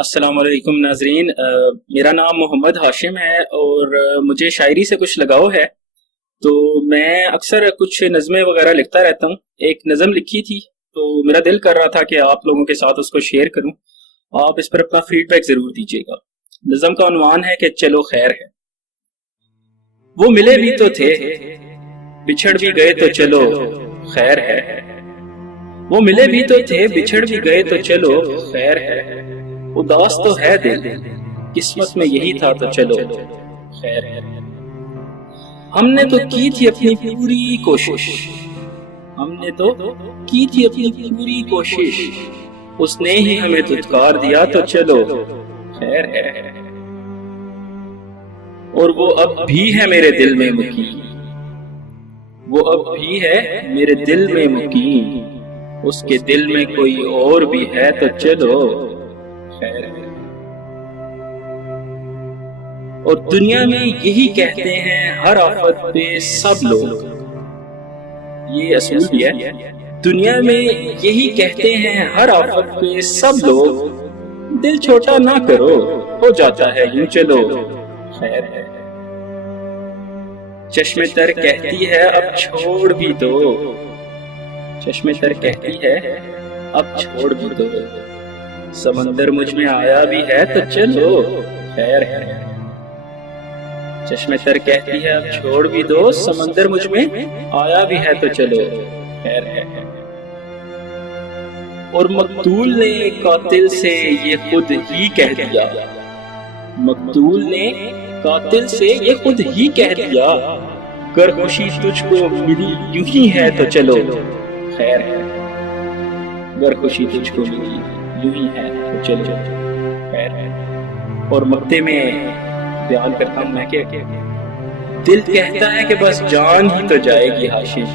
अस्सलाम वालेकुम नाजरीन। मेरा नाम मोहम्मद हाशिम है और मुझे शायरी से कुछ लगाव है। तो मैं अक्सर कुछ नज़में वगैरह लिखता रहता हूँ। एक नज़म लिखी थी तो मेरा दिल कर रहा था कि आप लोगों के साथ उसको शेयर करूँ। आप इस पर अपना फीडबैक ज़रूर दीजिएगा। नज़म का उन्वान है कि चलो खैर है। वो मिले भी तो थे, बिछड़ भी गए तो चलो खैर है। वो मिले भी तो थे, बिछड़ भी गए तो चलो खैर है। उदास तो है दिल, किस्मत में यही था तो चलो खैर है। हमने तो की थी अपनी पूरी कोशिश, हमने तो की थी अपनी पूरी कोशिश, उसने ही हमें धुतकार दिया तो चलो खैर है। और वो अब भी है मेरे दिल में मुकीम, वो अब भी है मेरे दिल में मुकीम, उसके दिल में कोई और भी है तो चलो खैर है। और दुनिया में यही कहते हैं हर आफत पे सब लोग, ये असूल भी है। दुनिया में यही कहते हैं हर आफत पे सब लोग, दिल छोटा ना करो हो जाता है यूं चलो खैर है। चश्मे तर कहती है अब छोड़ भी दो, चश्मे तर कहती है अब छोड़ भी दो, समंदर मुझ में आया भी है तो चलो खैर है। चश्मे तर कहती है अब छोड़ भी दो, समंदर मुझ में आया भी है तो चलो खैर है। और मकतूल ने कातिल से ये खुद ही कह दिया, मकतूल ने कातिल से ये खुद ही कह दिया, गर खुशी तुझको मिली यूं ही है तो चलो खैर है। गर खुशी तुझको मिली यूं ही है तो चलो खैर है। और मक्ते में बयान करता हूं मैं कि दिल कहता है कि बस जान ही तो जाएगी हाशिम,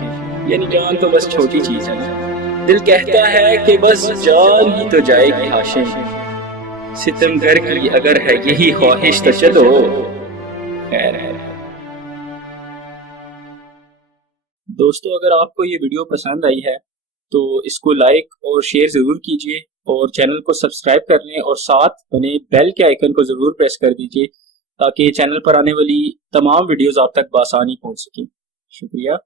यानी जान तो बस छोटी चीज है ना। दिल कहता है कि बस जान ही तो जाएगी हाशिम, सितमगर की अगर है यही ख्वाहिश तो चलो खैर है। दोस्तों, अगर आपको ये वीडियो पसंद आई है तो इसको लाइक और शेयर जरूर कीजिए और चैनल को सब्सक्राइब कर लें और साथ बने बेल के आइकन को जरूर प्रेस कर दीजिए ताकि चैनल पर आने वाली तमाम वीडियोस आप तक बआसानी पहुंच सकें। शुक्रिया।